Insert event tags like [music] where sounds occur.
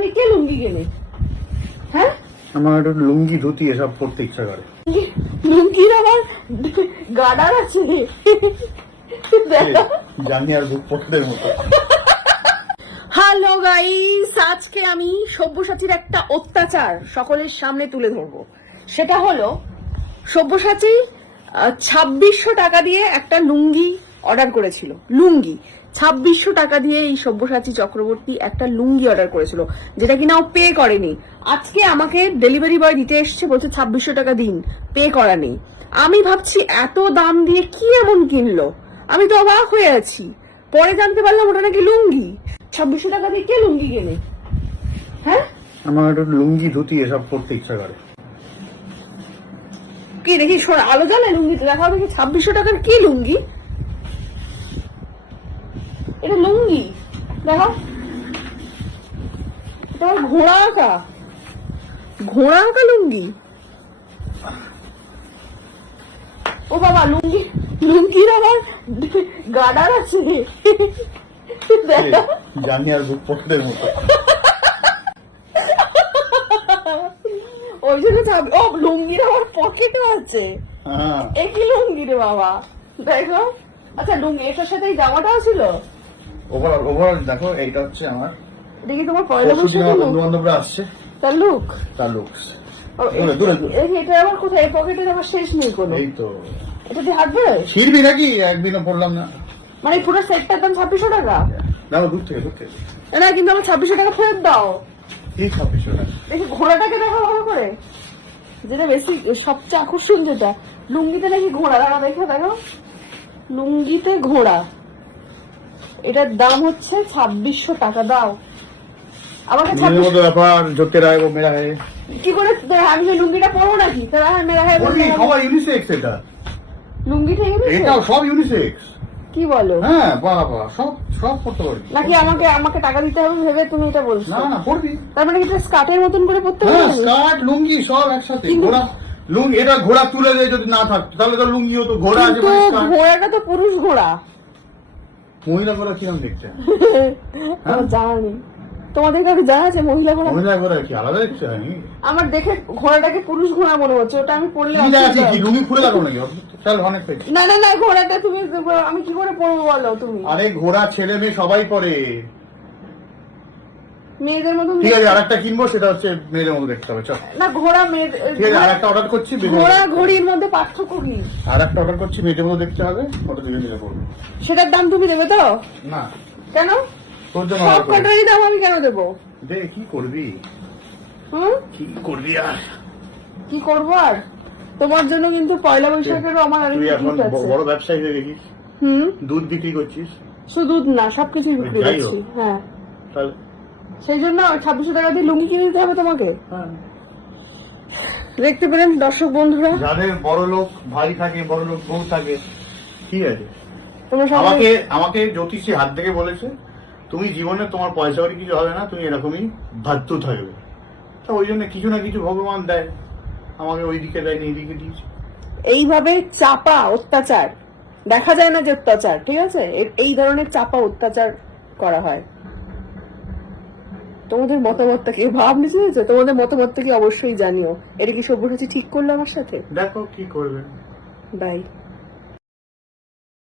দিয়ে কে লুঙ্গি হ্যাঁ? আমার একটু লুঙ্গি ধুতি এসব পড়তে ইচ্ছা করে। লুঙ্গির আবার গার্ডার আছে জানি আর বুক পকেটের মতো। হ্যালো গাইস আজকে আমি সব্যসাচীর একটা অত্যাচার সকলের সামনে তুলে ধরবো। সেটা হলো সব্যসাচী ছাব্বিশশো টাকা দিয়ে একটা লুঙ্গি অর্ডার করেছিল। লুঙ্গি। ছাব্বিশশো টাকা দিয়ে এই সব্যসাচী চক্রবর্তী একটা লুঙ্গি অর্ডার করেছিল যেটা কিনা ও পে করেনি। আজকে আমাকে ডেলিভারি বয় দিতে এসছে বলছে ছাব্বিশশো টাকা দিন পে করা নেই। আমি ভাবছি এত দাম দিয়ে কি এমন কিনলো? আমি তো অবাক হয়ে আছি। পরে জানতে পারলাম ওটা নাকি লুঙ্গি। ছাব্বিশশো টাকা দিয়ে কে লুঙ্গি কেনে? হ্যাঁ? আমার একটু লুঙ্গি ধুতি এসব পড়তে ইচ্ছা করে। কি দেখি আলো জ্বালে লুঙ্গিতে দেখা হবে কি ছাব্বিশশো টাকার কি লুঙ্গি? এটা লুঙ্গি। দেখো। তোমার ঘোড়া আঁকা। ঘোড়া আঁকা লুঙ্গি? ও বাবা লুঙ্গি লুঙ্গির আবার গার্ডার আছে। দেখো। জানি আর বুক মতো। ওই জন্য ছাব- ও লুঙ্গির আবার পকেটও আছে। হ্যাঁ। একই লুঙ্গি রে বাবা? দেখো। আচ্ছা লুঙ্গি এটার সাথে জামাটাও ছিল? ওভারঅল ওভারঅল দেখো এইটা হচ্ছে আমার এটা কি তোমার পয়লা আমার লুক বন্ধু বান্ধবরা আসছে। তার লুক তার লুকস। এটা আবার কোথায়? এই পকেটের আবার শেষ নেই কোনো? এই তো। এটা দিয়ে হাঁটবে ছিড়বি নাকি? একদিনও পড়লাম না। মানে পুরো সেটটার দাম ছাব্বিশশো টাকা? দেখো দূর থেকে দূর থেকে। না কিন্তু আমার ছাব্বিশশো টাকা ফেরত দাও। এই ছাব্বিশ টাকা? দেখি ঘোড়াটাকে দেখো ভালো করে। যেটা বেশি সবচেয়ে আকর্ষণ যেটা। লুঙ্গিতে নাকি ঘোড়া? দাঁড়া দেখো দেখো। লুঙ্গিতে ঘোড়া। এটার দাম হচ্ছে ছাব্বিশশো টাকা দাও। আমাকে নিজের ছাব্বিশ মতো ব্যাপার জোতে রায় মেরা হে কি করে আমি যে লুঙ্গিটা পরবো নাকি? তারা হ্যাঁ মেরা হ্যাঁ সবাই ইউনিসেক্স এটা। লুঙ্গি এটাও সব ইউনিসেক্স কি বলো? হ্যাঁ বাবা সব সব করতে পারবি। নাকি আমাকে আমাকে টাকা দিতে হবে ভেবে তুমি এটা বলছো? না না পড়বি। তার মানে কি এটা স্কার্টের মতন করে পড়তে হ্যাঁ হবে স্কার্ট লুঙ্গি সব একসাথে। ঘোড়া লুঙ্গি এটা ঘোড়া তুলে দেয় যদি না থাকতো তাহলে তো লুঙ্গি ঘোড়া আছে মানে স্কার্ট ঘোড়াটা তো পুরুষ ঘোড়া। মহিলা কিরম দেখতে? [laughs] আমার জানা নেই। তোমাদের কাছে জানা আছে মহিলা ঘোড়া মহিলা ঘোড়া কি? আলাদা দেখতে হয় আমার দেখে ঘোড়াটাকে পুরুষ ঘোড়া মনে হচ্ছে ওটা আমি পড়লে দেখা কি রুমি ফুলে লাগো নাকি? চল অনেক পেয়েছি না না না ঘোড়াটা তুমি আমি কি করে পড়ব বলো তুমি? আরে ঘোড়া ছেলে মেয়ে সবাই পরে মেয়েদের মতন ঠিক আছে আর একটা কিনবো সেটা হচ্ছে মেয়েদের মতো দেখতে হবে চল। না ঘোড়া মেয়ে ঠিক আছে আর একটা অর্ডার করছি ঘোড়া ঘড়ির মধ্যে পার্থক্য কি? আর একটা অর্ডার করছি মেয়েদের মতো দেখতে হবে ওটা দুজন মিলে করব সেটার দাম তুমি দেবে তো? না। কেন? তোর জন্য সব কটারই দাম আমি কেন দেবো? দে কি করবি? হুম? কি করবি আর? কি করব আর? তোমার জন্য কিন্তু পয়লা বৈশাখেরও আমার অনেক gift আছে। বড় ব্যবসায়ী হয়ে গেছিস। হুম? দুধ বিক্রি করছিস? শুধু দুধ না সবকিছু বিক্রি করছি হ্যাঁ। তাহলে সেই জন্য ছাব্বিশশো টাকা দিয়ে লুঙ্গি কিনে দিতে হবে তোমাকে। দেখতে পেলেন দর্শক বন্ধুরা। যাদের বড় লোক ভাই থাকে বড় লোক বউ থাকে ঠিক আছে? আমাকে আমাকে জ্যোতিষী হাত থেকে বলেছে তুমি জীবনে তোমার পয়সা করি কিছু হবে না তুমি এরকমই ভাদ্য থাকবে। তো ওই জন্য কিছু না কিছু ভগবান দেয়। আমাকে ওই দিকে দেয়নি এই দিকে দিয়েছে। এইভাবে চাপা অত্যাচার। দেখা যায় না যে অত্যাচার ঠিক আছে? এই ধরনের চাপা অত্যাচার করা হয়। তোমাদের মতামতটা কি? ভাব নিচে তোমাদের মতামতটা কি অবশ্যই জানিও। এটা কি সব্যসাচী ঠিক করল আমার সাথে? দেখো কি করবে। বাই।